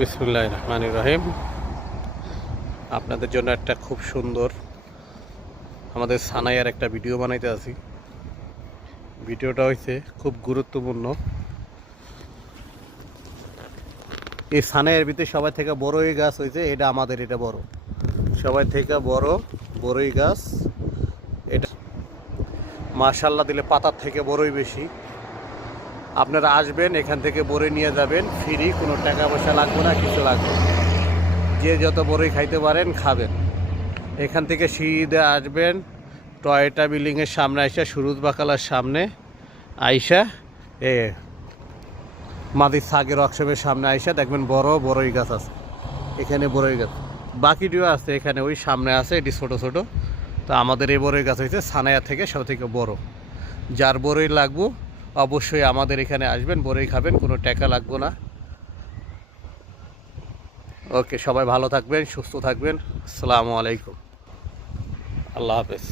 বিসমিল্লাহির রহমানির রহিম। আপনাদের জন্য একটা খুব সুন্দর আমাদের সানাইয়ার একটা ভিডিও বানাইতে আছি। ভিডিওটা হইছে খুব গুরুত্বপূর্ণ। এই সানাইয়ের ভিতরে সবাই থেকে বড়ই গাছ হয়েছে, এটা আমাদের, এটা বড়, সবাই থেকে বড় বড়ই গাছ। এটা মাশাআল্লাহ দিলে পাতার থেকে বড়ই বেশি। আপনারা আসবেন, এখান থেকে বড়ই নিয়ে যাবেন ফ্রি, কোনো টাকা পয়সা লাগবে না, কিছু লাগবে না। যে যত বড়ই খাইতে পারেন খাবেন। এখান থেকে সিঁড়ি আসবেন, টয়টা বিল্ডিংয়ের সামনে আইসা, সুরুজ বাকালার সামনে আইসা, মাদি সাগের ওয়ার্কশপের সামনে আইসা দেখবেন বড় বড়ই গাছ আছে। এখানে বড়ই গাছ বাকিটিও আছে, এখানে ওই সামনে আছে, এটি ছোট ছোট। তো আমাদের এই বড়ই গাছ হয়েছে সানাইয়া থেকে সব থেকে বড়। যার বড়ই লাগবো অবশ্যই আমাদের এখানে আসবেন, বড়ই খাবেন, কোনো টাকা লাগবে না। ওকে, সবাই ভালো থাকবেন, সুস্থ থাকবেন। আসসালামু আলাইকুম, আল্লাহ হাফেজ।